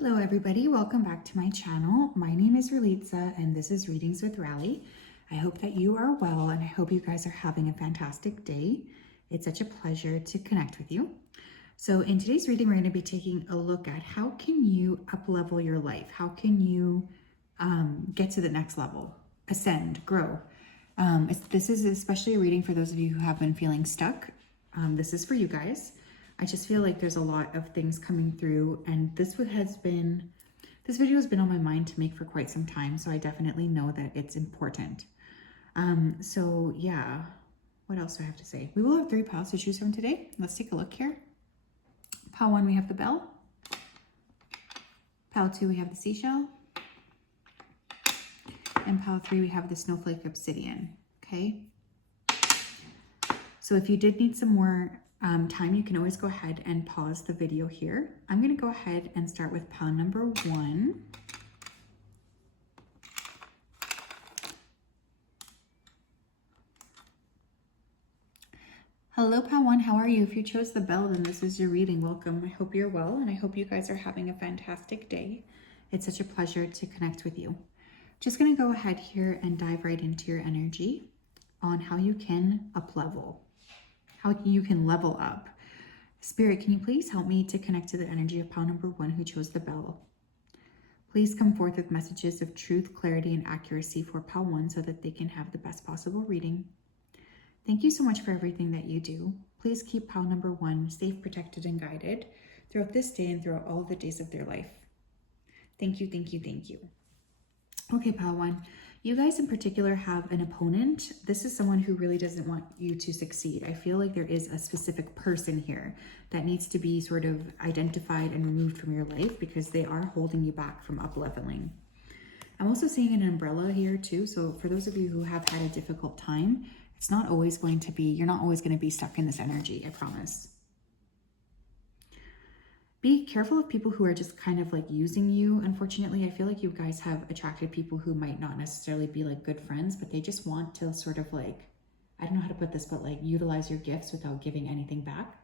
Hello everybody, welcome back to my channel. My name is Ralitza and this is Readings with Rali. I hope that you are well and I hope you guys are having a fantastic day. It's such a pleasure to connect with you. So in today's reading, we're going to be taking a look at how can you up-level your life? How can you get to the next level, ascend, grow? This is especially a reading for those of you who have been feeling stuck. This is for you guys. I just feel like there's a lot of things coming through, and this video has been on my mind to make for quite some time, so I definitely know that it's important. So yeah, what else do I have to say? We will have 3 piles to choose from today. Let's take a look here. Pile 1, we have the bell. Pile 2, we have the seashell. And pile 3, we have the snowflake obsidian, okay? So if you did need some more time, you can always go ahead and pause the video here. I'm going to go ahead and start with pile number 1. Hello, pile 1. How are you? If you chose the bell, then this is your reading. Welcome. I hope you're well, and I hope you guys are having a fantastic day. It's such a pleasure to connect with you. Just going to go ahead here and dive right into your energy on how you can up-level. How you can level up. Spirit, can you please help me to connect to the energy of pile number 1 who chose the bell? Please come forth with messages of truth, clarity, and accuracy for pile 1 so that they can have the best possible reading. Thank you so much for everything that you do. Please keep pile number 1 safe, protected, and guided throughout this day and throughout all the days of their life. Thank you, thank you, thank you. Okay, pile 1. You guys in particular have an opponent. This is someone who really doesn't want you to succeed. I feel like there is a specific person here that needs to be sort of identified and removed from your life because they are holding you back from up-leveling. I'm also seeing an umbrella here too. So for those of you who have had a difficult time, it's not always going to be, you're not always going to be stuck in this energy, I promise. Be careful of people who are just kind of like using you. Unfortunately, I feel like you guys have attracted people who might not necessarily be like good friends, but they just want to sort of like, I don't know how to put this, but like utilize your gifts without giving anything back.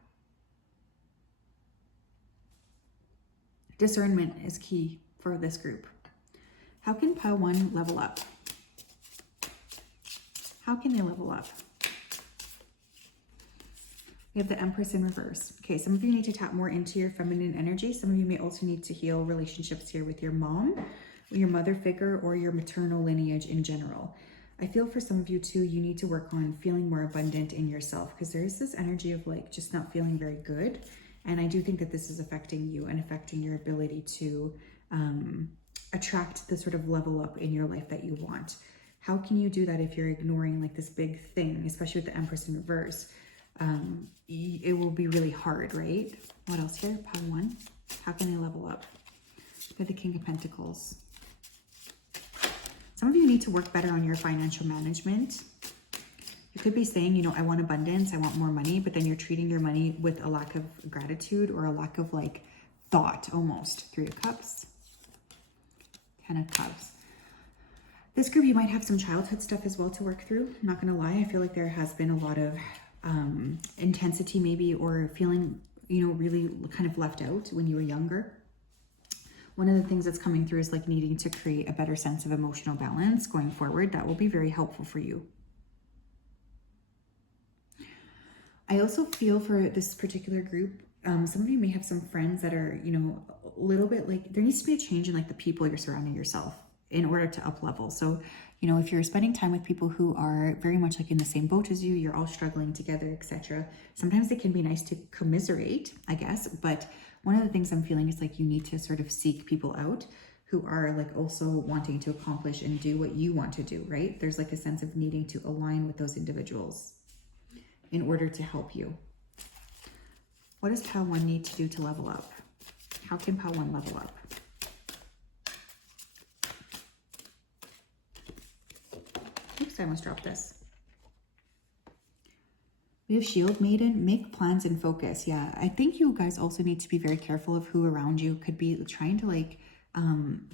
Discernment is key for this group. How can pile 1 level up? How can they level up? We have the Empress in reverse. Okay, some of you need to tap more into your feminine energy. Some of you may also need to heal relationships here with your mom, your mother figure, or your maternal lineage in general. I feel for some of you too, you need to work on feeling more abundant in yourself because there is this energy of like just not feeling very good. And I do think that this is affecting you and affecting your ability to attract the sort of level up in your life that you want. How can you do that if you're ignoring like this big thing, especially with the Empress in reverse? It will be really hard, right? What else here? Pile 1. How can they level up? For the King of Pentacles. Some of you need to work better on your financial management. You could be saying, you know, I want abundance, I want more money, but then you're treating your money with a lack of gratitude or a lack of like thought almost. 3 of Cups. 10 of Cups. This group, you might have some childhood stuff as well to work through. I'm not going to lie. I feel like there has been a lot of intensity maybe, or feeling, you know, really kind of left out when you were younger. One of the things that's coming through is like needing to create a better sense of emotional balance going forward. That will be very helpful for you. I also feel for this particular group, some of you may have some friends that are, you know, a little bit like, there needs to be a change in like the people you're surrounding yourself in order to up level. So, you know, if you're spending time with people who are very much like in the same boat as you, you're all struggling together, etc. Sometimes it can be nice to commiserate, I guess. But one of the things I'm feeling is like you need to sort of seek people out who are like also wanting to accomplish and do what you want to do, right? There's like a sense of needing to align with those individuals in order to help you. What does pile 1 need to do to level up? How can pile 1 level up? Oops, I almost dropped this. We have Shield Maiden, make plans and focus. Yeah, I think you guys also need to be very careful of who around you could be trying to like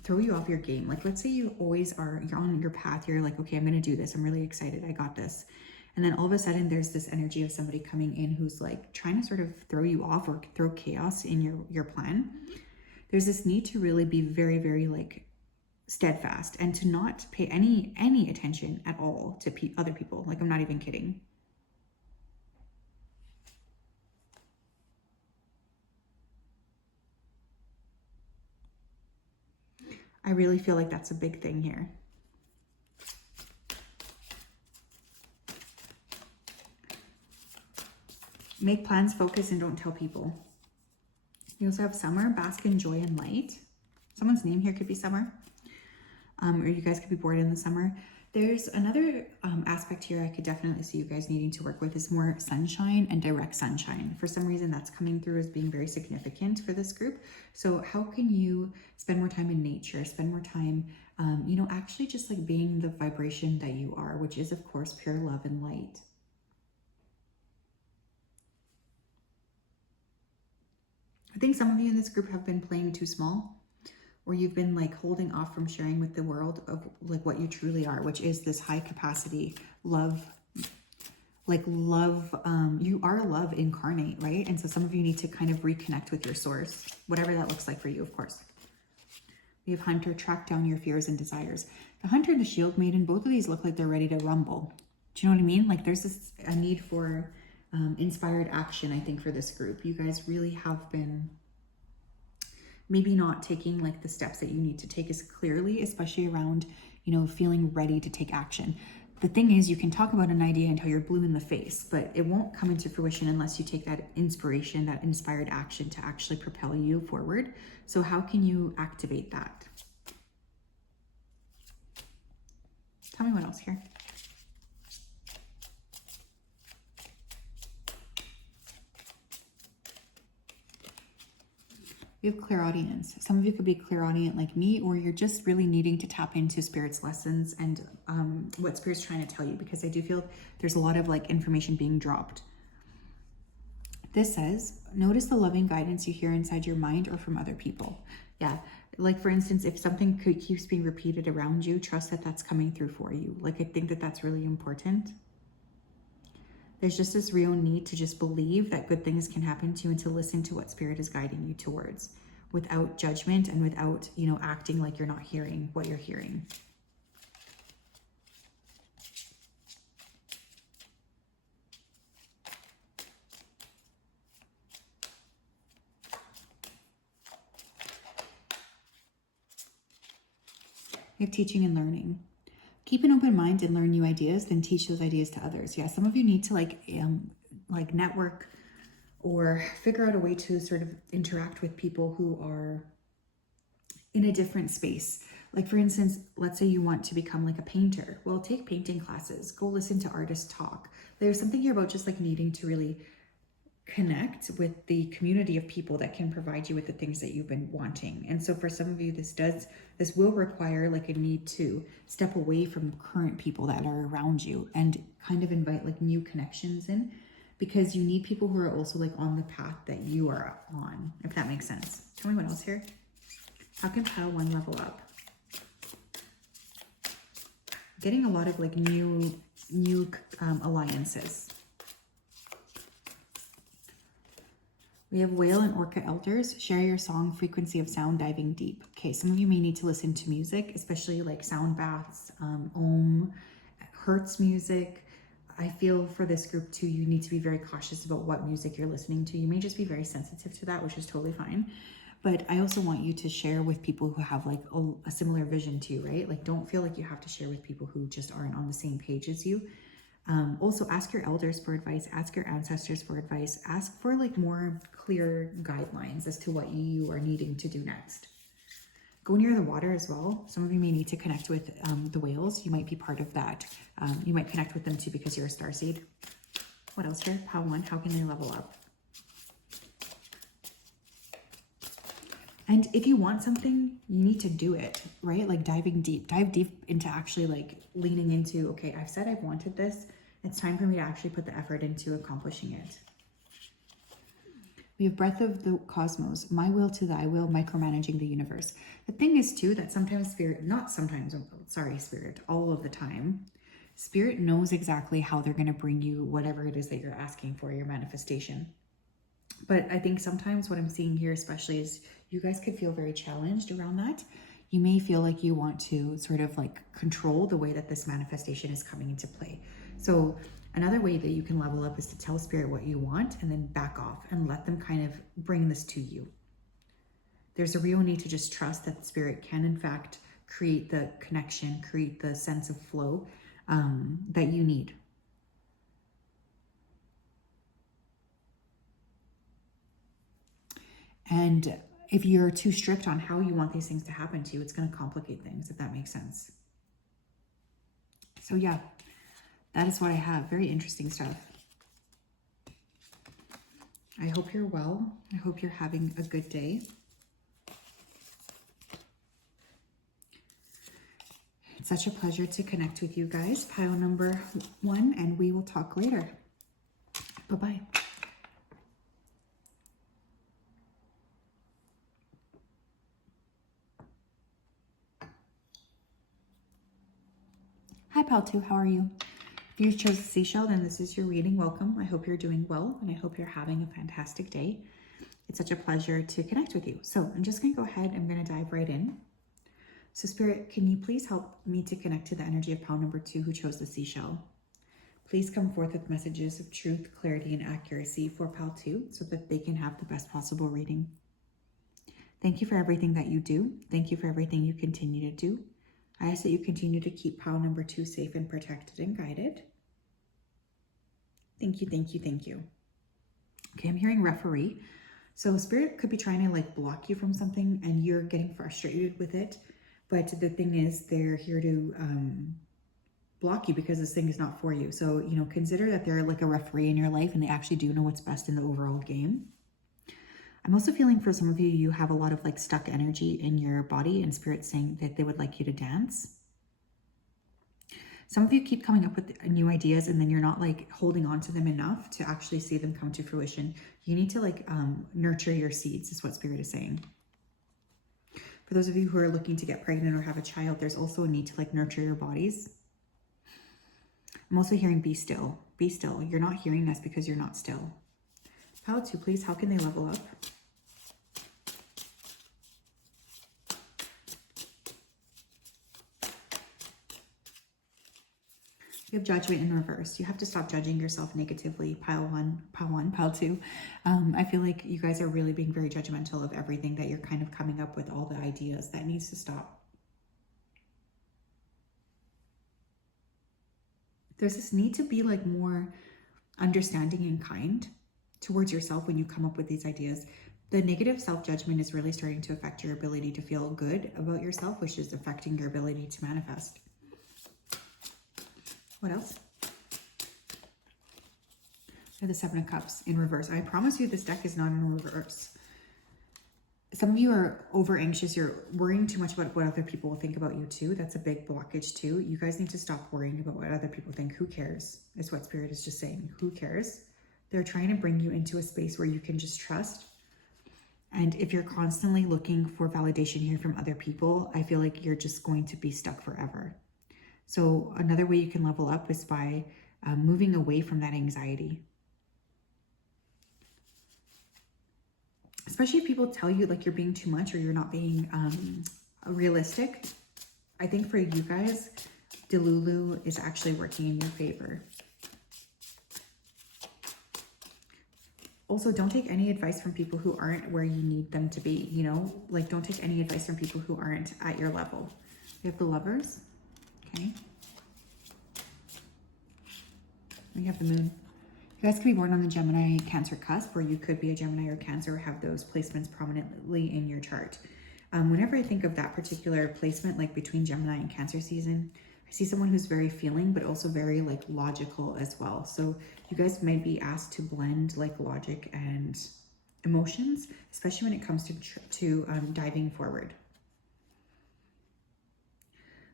throw you off your game. Like, let's say you always are, you're on your path, you're like, okay, I'm going to do this. I'm really excited. I got this. And then all of a sudden there's this energy of somebody coming in who's like trying to sort of throw you off or throw chaos in your plan. there's this need to really be very, very like steadfast and to not pay any attention at all to other people. Like, I'm not even kidding. I really feel like that's a big thing here. Make plans, focus, and don't tell people. You also have summer, bask in joy and light. Someone's name here could be Summer. Or you guys could be bored in the summer. There's another aspect here I could definitely see you guys needing to work with is more sunshine and direct sunshine. For some reason, that's coming through as being very significant for this group. So how can you spend more time in nature, spend more time, you know, actually just like being the vibration that you are, which is of course pure love and light. I think some of you in this group have been playing too small, or you've been like holding off from sharing with the world of like what you truly are, which is this high capacity love, like love. You are love incarnate, right? And so some of you need to kind of reconnect with your source, whatever that looks like for you, of course. We have Hunter, track down your fears and desires. The Hunter and the Shield Maiden, both of these look like they're ready to rumble. Do you know what I mean? Like there's a need for inspired action, I think, for this group. You guys really have been maybe not taking like the steps that you need to take as clearly, especially around, you know, feeling ready to take action. The thing is, you can talk about an idea until you're blue in the face, but it won't come into fruition unless you take that inspiration, that inspired action to actually propel you forward. So how can you activate that? Tell me what else here. We have clairaudience. Some of you could be clairaudient like me, or you're just really needing to tap into Spirit's lessons and what Spirit's trying to tell you, because I do feel there's a lot of like information being dropped. This says, notice the loving guidance you hear inside your mind or from other people. Yeah, like for instance, if something keeps being repeated around you, trust that that's coming through for you. Like I think that that's really important. There's just this real need to just believe that good things can happen to you and to listen to what Spirit is guiding you towards without judgment and without, you know, acting like you're not hearing what you're hearing. We have teaching and learning. Keep an open mind and learn new ideas, then teach those ideas to others. Yeah, some of you need to like network or figure out a way to sort of interact with people who are in a different space. Like for instance, let's say you want to become like a painter. Well, take painting classes, go listen to artists talk. There's something here about just like needing to really connect with the community of people that can provide you with the things that you've been wanting. And so for some of you, this will require like a need to step away from current people that are around you and kind of invite like new connections in, because you need people who are also like on the path that you are on, if that makes sense. Tell me what else here. How can pile one level up? Getting a lot of like new alliances. We have Whale and Orca Elders. Share your song, frequency of sound, diving deep. Okay, some of you may need to listen to music, especially like sound baths, Om, Hertz music. I feel for this group too, you need to be very cautious about what music you're listening to. You may just be very sensitive to that, which is totally fine. But I also want you to share with people who have like a similar vision to you, right? Like don't feel like you have to share with people who just aren't on the same page as you. Also ask your elders for advice, ask your ancestors for advice, ask for like more clear guidelines as to what you are needing to do next. Go near the water as well. Some of you may need to connect with the whales. You might be part of that. You might connect with them too because you're a starseed. What else here? How can they level up? And if you want something, you need to do it, right? Like dive deep into actually like leaning into, okay, I've said I've wanted this. It's time for me to actually put the effort into accomplishing it. We have breath of the cosmos, my will to thy will, micromanaging the universe. The thing is too, that sometimes Spirit, Spirit, all of the time, Spirit knows exactly how they're going to bring you whatever it is that you're asking for, your manifestation. But I think sometimes what I'm seeing here especially is you guys could feel very challenged around that. You may feel like you want to sort of like control the way that this manifestation is coming into play. So another way that you can level up is to tell spirit what you want and then back off and let them kind of bring this to you. There's a real need to just trust that spirit can in fact create the connection, create the sense of flow that you need. And if you're too strict on how you want these things to happen to you, it's going to complicate things, if that makes sense. So yeah, that is what I have. Very interesting stuff. I hope you're well. I hope you're having a good day. It's such a pleasure to connect with you guys. Pile number 1, and we will talk later. Bye-bye. Hi, Pile 2. How are you? If you chose the seashell, then this is your reading. Welcome. I hope you're doing well, and I hope you're having a fantastic day. It's such a pleasure to connect with you. So I'm just going to go ahead. I'm going to dive right in. So Spirit, can you please help me to connect to the energy of pile number 2 who chose the seashell? Please come forth with messages of truth, clarity, and accuracy for pile 2 so that they can have the best possible reading. Thank you for everything that you do. Thank you for everything you continue to do. I ask that you continue to keep pile number 2 safe and protected and guided. Thank you, thank you, thank you. Okay, I'm hearing referee. So Spirit could be trying to like block you from something and you're getting frustrated with it. But the thing is, they're here to block you because this thing is not for you. So, you know, consider that they're like a referee in your life and they actually do know what's best in the overall game. I'm also feeling for some of you, you have a lot of like stuck energy in your body and Spirit saying that they would like you to dance. Some of you keep coming up with new ideas and then you're not like holding on to them enough to actually see them come to fruition. You need to like nurture your seeds is what Spirit is saying. For those of you who are looking to get pregnant or have a child, there's also a need to like nurture your bodies. I'm also hearing be still. Be still. You're not hearing us because you're not still. Pile 2, please. How can they level up? You have judgment in reverse. You have to stop judging yourself negatively. Pile 1, pile 2. I feel like you guys are really being very judgmental of everything that you're kind of coming up with, all the ideas. That needs to stop. There's this need to be like more understanding and kind towards yourself when you come up with these ideas. The negative self-judgment is really starting to affect your ability to feel good about yourself, which is affecting your ability to manifest. What else? The 7 of Cups in reverse. I promise you this deck is not in reverse. Some of you are over anxious. You're worrying too much about what other people will think about you too. That's a big blockage too. You guys need to stop worrying about what other people think. Who cares? Is what Spirit is just saying. Who cares? They're trying to bring you into a space where you can just trust. And if you're constantly looking for validation here from other people, I feel like you're just going to be stuck forever. So another way you can level up is by moving away from that anxiety. Especially if people tell you like you're being too much or you're not being realistic. I think for you guys, Delulu is actually working in your favor. Also, don't take any advice from people who aren't where you need them to be, you know? Like, don't take any advice from people who aren't at your level. We have the Lovers, okay? We have the Moon. You guys could be born on the Gemini Cancer cusp, or you could be a Gemini or Cancer or have those placements prominently in your chart. Whenever I think of that particular placement, like between Gemini and Cancer season, I see someone who's very feeling, but also very like logical as well. So you guys might be asked to blend like logic and emotions, especially when it comes to diving forward.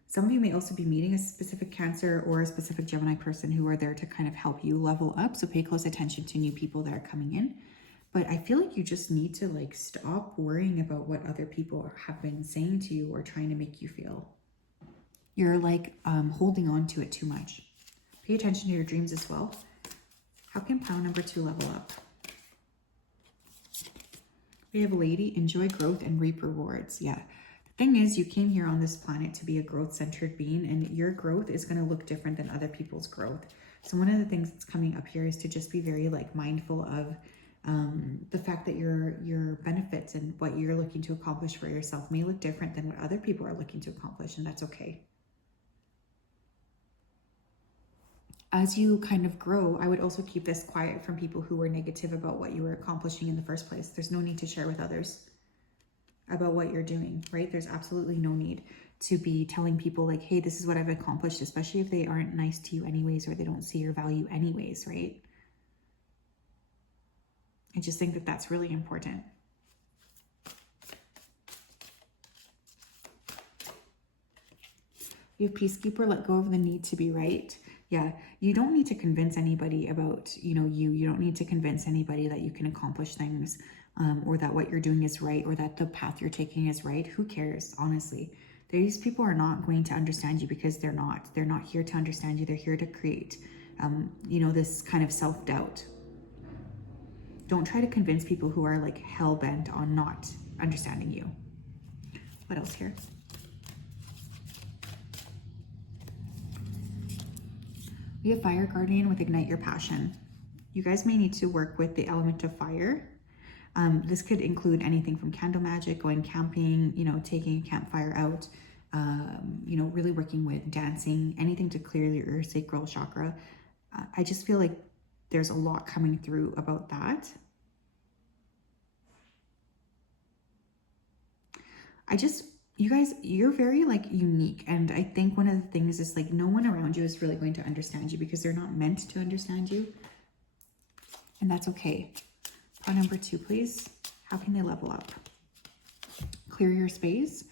Some of you may also be meeting a specific Cancer or a specific Gemini person who are there to kind of help you level up. So pay close attention to new people that are coming in. But I feel like you just need to like stop worrying about what other people have been saying to you or trying to make you feel. You're like holding on to it too much. Pay attention to your dreams as well. How can pile number 2 level up? We have a lady, enjoy growth and reap rewards. Yeah. The thing is, you came here on this planet to be a growth-centered being, and your growth is going to look different than other people's growth. So one of the things that's coming up here is to just be very like mindful of the fact that your benefits and what you're looking to accomplish for yourself may look different than what other people are looking to accomplish, and that's okay. As you kind of grow, I would also keep this quiet from people who were negative about what you were accomplishing in the first place. There's no need to share with others about what you're doing, right? There's absolutely no need to be telling people like, hey, this is what I've accomplished, especially if they aren't nice to you anyways, or they don't see your value anyways, right? I just think that that's really important. You have Peacekeeper, let go of the need to be right. Yeah, you don't need to convince anybody about, you don't need to convince anybody that you can accomplish things or that what you're doing is right or that the path you're taking is right. Who cares, honestly? These people are not going to understand you because they're not. They're not here to understand you. They're here to create, this kind of self-doubt. Don't try to convince people who are like hell-bent on not understanding you. What else here? We have Fire Guardian with Ignite Your Passion. You guys may need to work with the element of fire. This could include anything from candle magic, going camping, taking a campfire out, really working with dancing, anything to clear your sacral chakra. I just feel like there's a lot coming through about that. You guys, you're very like unique. And I think one of the things is like no one around you is really going to understand you because they're not meant to understand you. And that's okay. Pile number 2, please. How can they level up? Clear your space.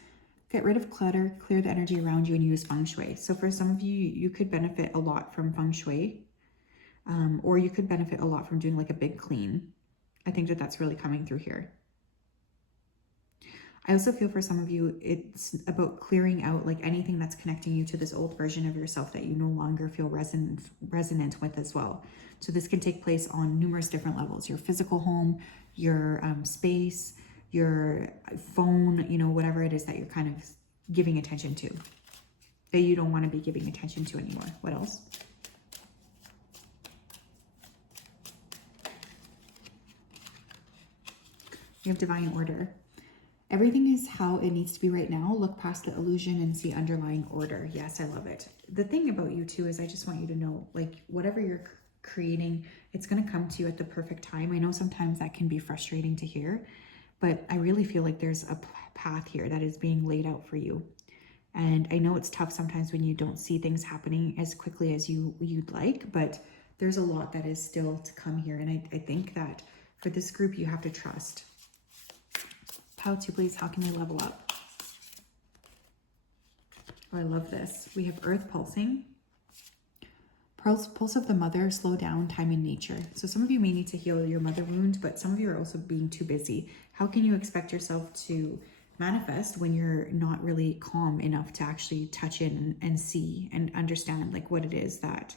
Get rid of clutter, clear the energy around you, and use feng shui. So for some of you, you could benefit a lot from feng shui. Or you could benefit a lot from doing like a big clean. I think that that's really coming through here. I also feel for some of you, it's about clearing out like anything that's connecting you to this old version of yourself that you no longer feel resonant with as well. So this can take place on numerous different levels: your physical home, your space, your phone, whatever it is that you're kind of giving attention to, that you don't want to be giving attention to anymore. What else? You have Divine Order. Everything is how it needs to be right now. Look past the illusion and see underlying order. Yes, I love it. The thing about you too is I just want you to know, like, whatever you're creating, it's going to come to you at the perfect time. I know sometimes that can be frustrating to hear, but I really feel like there's a path here that is being laid out for you. And I know it's tough sometimes when you don't see things happening as quickly as you'd like, but there's a lot that is still to come here. And I think that for this group, you have to trust. Pile 2, please. How can they level up? Oh, I love this. We have Earth pulsing. Pulse of the mother, slow down, time in nature. So some of you may need to heal your mother wound, but some of you are also being too busy. How can you expect yourself to manifest when you're not really calm enough to actually touch in and see and understand like what it is that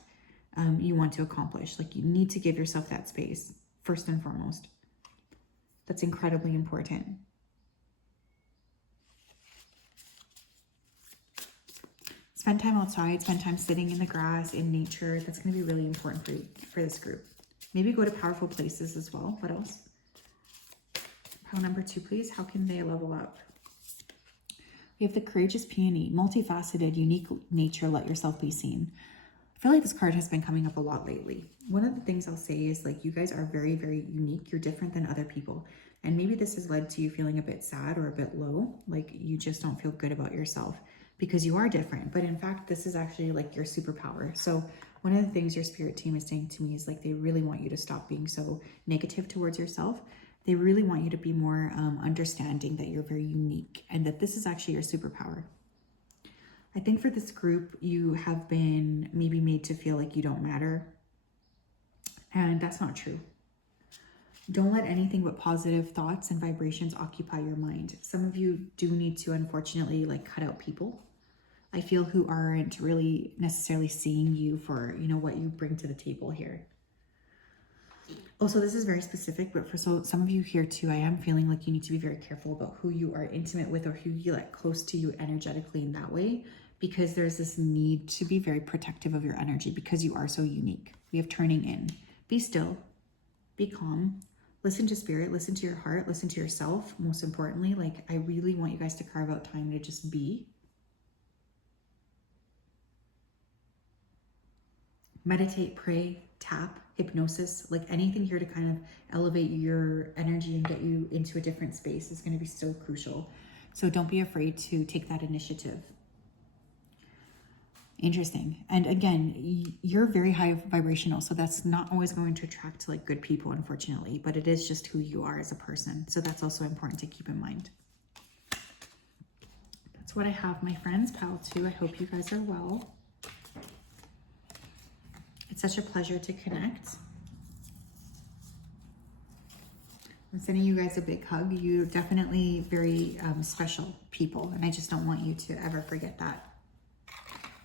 you want to accomplish? Like you need to give yourself that space first and foremost. That's incredibly important. Spend time outside, spend time sitting in the grass, in nature. That's going to be really important for this group. Maybe go to powerful places as well. What else? Pile number 2, please. How can they level up? We have the Courageous Peony, multifaceted, unique nature, let yourself be seen. I feel like this card has been coming up a lot lately. One of the things I'll say is like you guys are very, very unique. You're different than other people. And maybe this has led to you feeling a bit sad or a bit low, like you just don't feel good about yourself because you are different. But in fact, this is actually like your superpower. So one of the things your spirit team is saying to me is like they really want you to stop being so negative towards yourself. They really want you to be more understanding that you're very unique and that this is actually your superpower. I think for this group, you have been maybe made to feel like you don't matter. And that's not true. Don't let anything but positive thoughts and vibrations occupy your mind. Some of you do need to, unfortunately, like cut out people, I feel, who aren't really necessarily seeing you for, you know, what you bring to the table here. Also, this is very specific, but for some of you here too, I am feeling like you need to be very careful about who you are intimate with or who you let close to you energetically in that way, because there's this need to be very protective of your energy because you are so unique. We have turning in. Be still, be calm, listen to spirit, listen to your heart, listen to yourself. Most importantly, like I really want you guys to carve out time to just be. Meditate, pray, tap, hypnosis, like anything here to kind of elevate your energy and get you into a different space is going to be so crucial. So don't be afraid to take that initiative. Interesting. And again, you're very high vibrational, so that's not always going to attract like good people, unfortunately, but it is just who you are as a person. So that's also important to keep in mind. That's what I have, my friends. Pile 2. I hope you guys are well. It's such a pleasure to connect. I'm sending you guys a big hug. You're definitely very special people, and I just don't want you to ever forget that.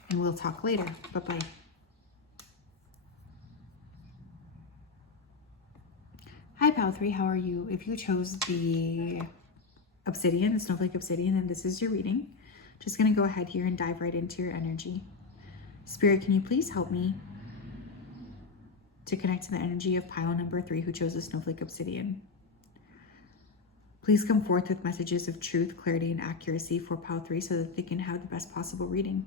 And we'll talk later. Bye-bye. Hi, Pal 3. How are you? If you chose the obsidian, the snowflake obsidian, then this is your reading. Just going to go ahead here and dive right into your energy. Spirit, can you please help me to connect to the energy of pile number 3 who chose the snowflake obsidian? Please come forth with messages of truth, clarity, and accuracy for pile 3 so that they can have the best possible reading.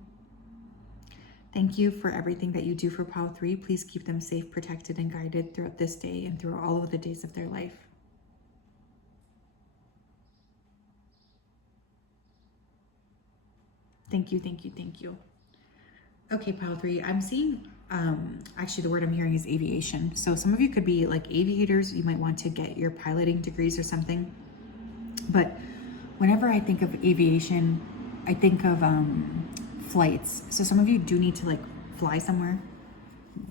Thank you for everything that you do for pile 3. Please keep them safe, protected, and guided throughout this day and through all of the days of their life. Thank you, thank you, thank you. Okay, pile 3, I'm seeing, actually the word I'm hearing is aviation. So some of you could be like aviators. You might want to get your piloting degrees or something. But whenever I think of aviation, I think of flights. So some of you do need to like fly somewhere,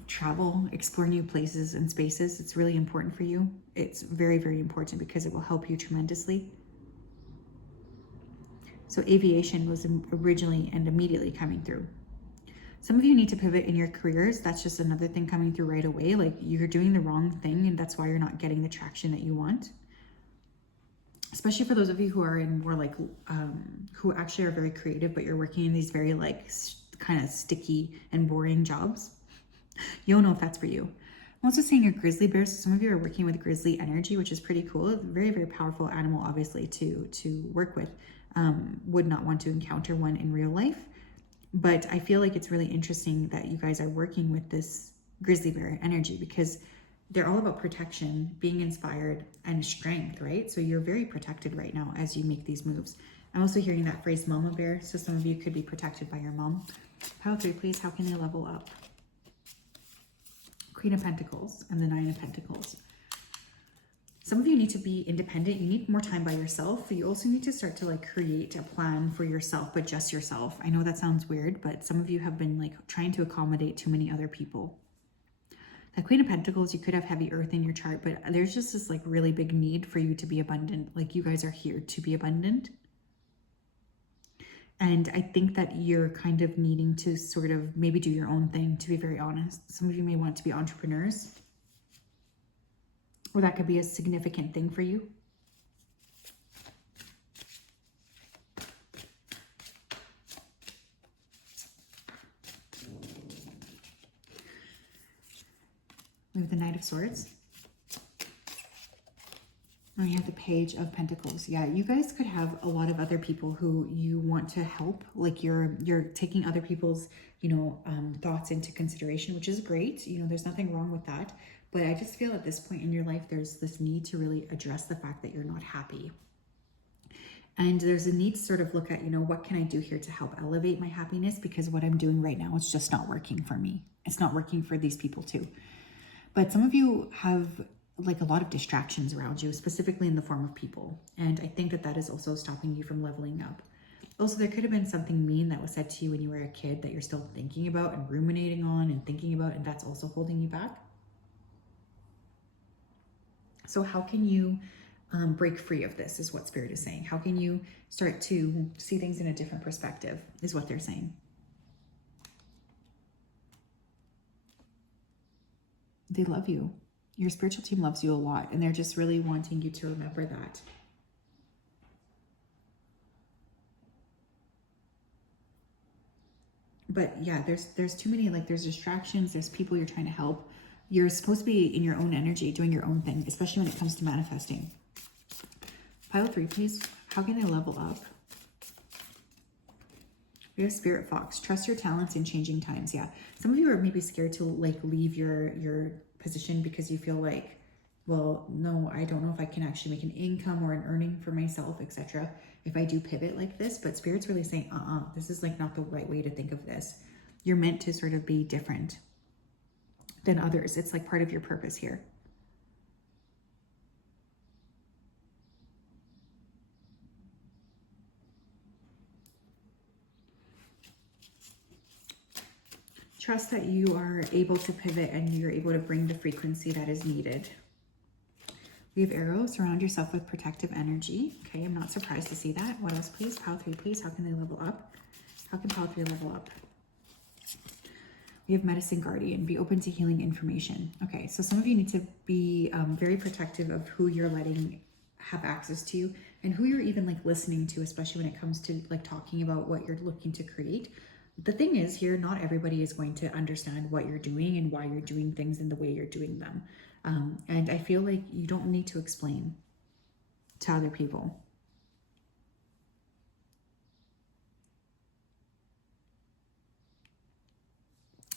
travel, explore new places and spaces. It's really important for you. It's very, very important because it will help you tremendously. So aviation was originally and immediately coming through. Some of you need to pivot in your careers. That's just another thing coming through right away. Like you're doing the wrong thing and that's why you're not getting the traction that you want. Especially for those of you who are in more like, who actually are very creative, but you're working in these very like kind of sticky and boring jobs. You'll know if that's for you. I'm also seeing your grizzly bears. So some of you are working with grizzly energy, which is pretty cool. Very, very powerful animal, obviously, to work with. Would not want to encounter one in real life. But I feel like it's really interesting that you guys are working with this grizzly bear energy because they're all about protection, being inspired, and strength, right? So you're very protected right now as you make these moves. I'm also hearing that phrase mama bear. So some of you could be protected by your mom. Pile 3, please. How can they level up? Queen of Pentacles and the 9 of Pentacles. Some of you need to be independent. You need more time by yourself. You also need to start to like create a plan for yourself, but just yourself. I know that sounds weird, but some of you have been like trying to accommodate too many other people. The Queen of Pentacles, you could have heavy earth in your chart, but there's just this like really big need for you to be abundant. Like you guys are here to be abundant. And I think that you're kind of needing to sort of maybe do your own thing, to be very honest. Some of you may want to be entrepreneurs, or that could be a significant thing for you. We have the Knight of Swords. And we have the Page of Pentacles. Yeah, you guys could have a lot of other people who you want to help. Like you're taking other people's, thoughts into consideration, which is great. There's nothing wrong with that. But I just feel at this point in your life, there's this need to really address the fact that you're not happy. And there's a need to sort of look at, what can I do here to help elevate my happiness? Because what I'm doing right now is just not working for me. It's not working for these people too. But some of you have like a lot of distractions around you, specifically in the form of people. And I think that is also stopping you from leveling up. Also, there could have been something mean that was said to you when you were a kid that you're still thinking about and ruminating on and thinking about, and that's also holding you back. So how can you break free of this is what Spirit is saying. How can you start to see things in a different perspective is what they're saying. They love you. Your spiritual team loves you a lot, and they're just really wanting you to remember that. But yeah, there's too many, like there's distractions, there's people you're trying to help. You're supposed to be in your own energy, doing your own thing, especially when it comes to manifesting. Pile 3, please. How can I level up? We have Spirit Fox. Trust your talents in changing times. Yeah. Some of you are maybe scared to like leave your position because you feel like, well, no, I don't know if I can actually make an income or an earning for myself, etc. if I do pivot like this. But Spirit's really saying, this is like not the right way to think of this. You're meant to sort of be different than others. It's like part of your purpose here. Trust that you are able to pivot and you're able to bring the frequency that is needed. We have Arrow. Surround yourself with protective energy. Okay, I'm not surprised to see that. What else, please? Pile 3, please. How can they level up? How can Pile 3 level up? We have Medicine Guardian. Be open to healing information. Okay, so some of you need to be very protective of who you're letting have access to you and who you're even like listening to, especially when it comes to like talking about what you're looking to create. The thing is here, not everybody is going to understand what you're doing and why you're doing things in the way you're doing them. And I feel like you don't need to explain to other people.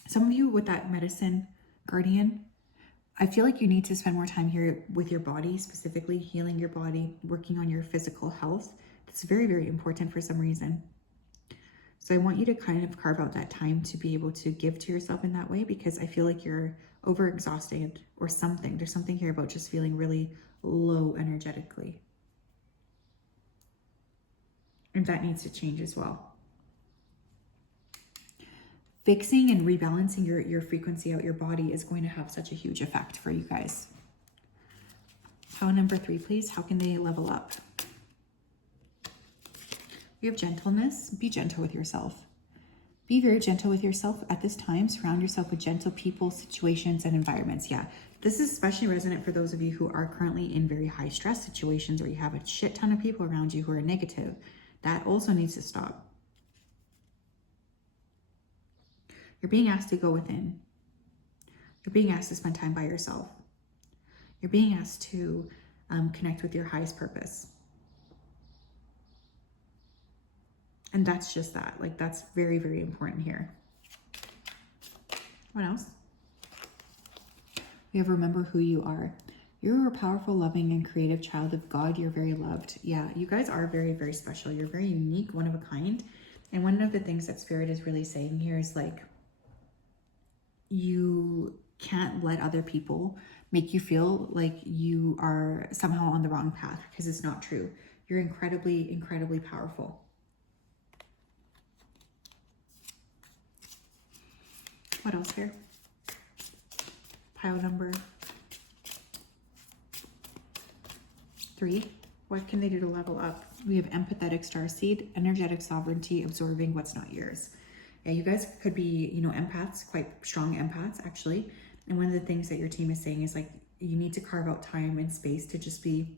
Some of you with that Medicine Guardian, I feel like you need to spend more time here with your body, specifically healing your body, working on your physical health. It's very, very important for some reason. So I want you to kind of carve out that time to be able to give to yourself in that way, because I feel like you're overexhausted or something. There's something here about just feeling really low energetically. And that needs to change as well. Fixing and rebalancing your frequency out your body is going to have such a huge effect for you guys. Pile number 3, please. How can they level up? We have Gentleness. Be gentle with yourself. Be very gentle with yourself at this time. Surround yourself with gentle people, situations, and environments. Yeah, this is especially resonant for those of you who are currently in very high stress situations, or you have a shit ton of people around you who are negative. That also needs to stop. You're being asked to go within. You're being asked to spend time by yourself. You're being asked to connect with your highest purpose. And that's just that. Like, that's very, very important here. What else? We have Remember Who You Are. You're a powerful, loving, and creative child of God. You're very loved. Yeah, you guys are very, very special. You're very unique, one of a kind. And one of the things that Spirit is really saying here is like, you can't let other people make you feel like you are somehow on the wrong path, because it's not true. You're incredibly, incredibly powerful. What else here? Pile number 3. What can they do to level up? We have Empathetic Starseed, Energetic Sovereignty, Absorbing What's Not Yours. Yeah, you guys could be, you know, empaths, quite strong empaths actually. And one of the things that your team is saying is like, you need to carve out time and space to just be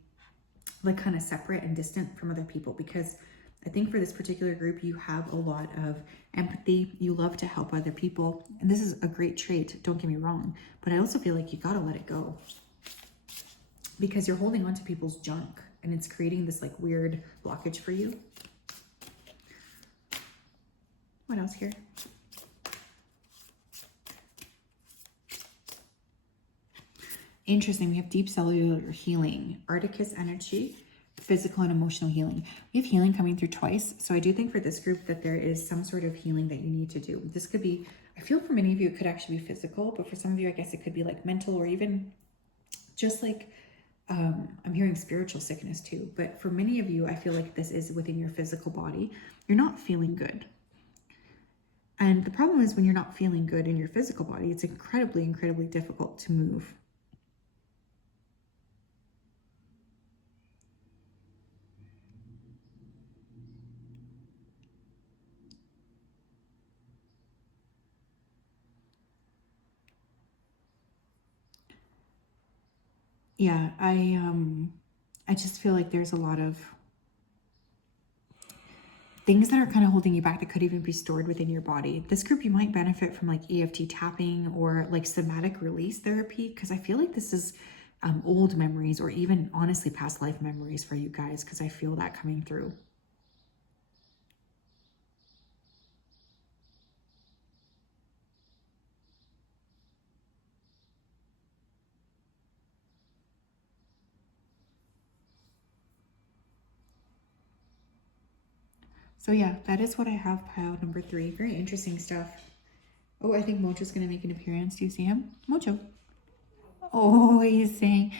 like kind of separate and distant from other people, because I think for this particular group, you have a lot of empathy. You love to help other people. And this is a great trait, don't get me wrong. But I also feel like you gotta let it go, because you're holding on to people's junk and it's creating this like weird blockage for you. What else here? Interesting. We have Deep Cellular Healing, Arcticus Energy, Physical and Emotional Healing. We have healing coming through twice. So I do think for this group that there is some sort of healing that you need to do. This could be, I feel for many of you, it could actually be physical, but for some of you, I guess it could be like mental, or even just like, I'm hearing spiritual sickness too. But for many of you, I feel like this is within your physical body. You're not feeling good. And the problem is when you're not feeling good in your physical body, it's incredibly, incredibly difficult to move. yeah, I just feel like there's a lot of things that are kind of holding you back that could even be stored within your body. This group, you might benefit from like EFT tapping or like somatic release therapy, because I feel like this is old memories or even honestly past life memories for you guys, because I feel that coming through. So yeah, that is what I have pile number 3. Very interesting stuff. Oh, I think Mocho's gonna make an appearance. Do you see him? Mocho. Oh, he's saying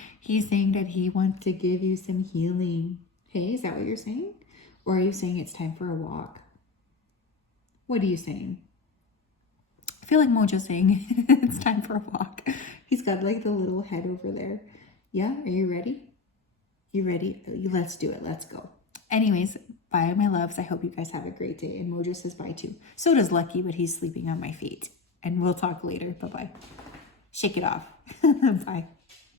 that he wants to give you some healing. Hey, is that what you're saying? Or are you saying it's time for a walk? What are you saying? I feel like Mojo's saying it's time for a walk. He's got like the little head over there. Yeah, are you ready? You ready? Let's do it. Let's go. Anyways, bye, my loves. I hope you guys have a great day. And Mojo says bye too. So does Lucky, but he's sleeping on my feet. And we'll talk later. Bye-bye. Shake it off. Bye.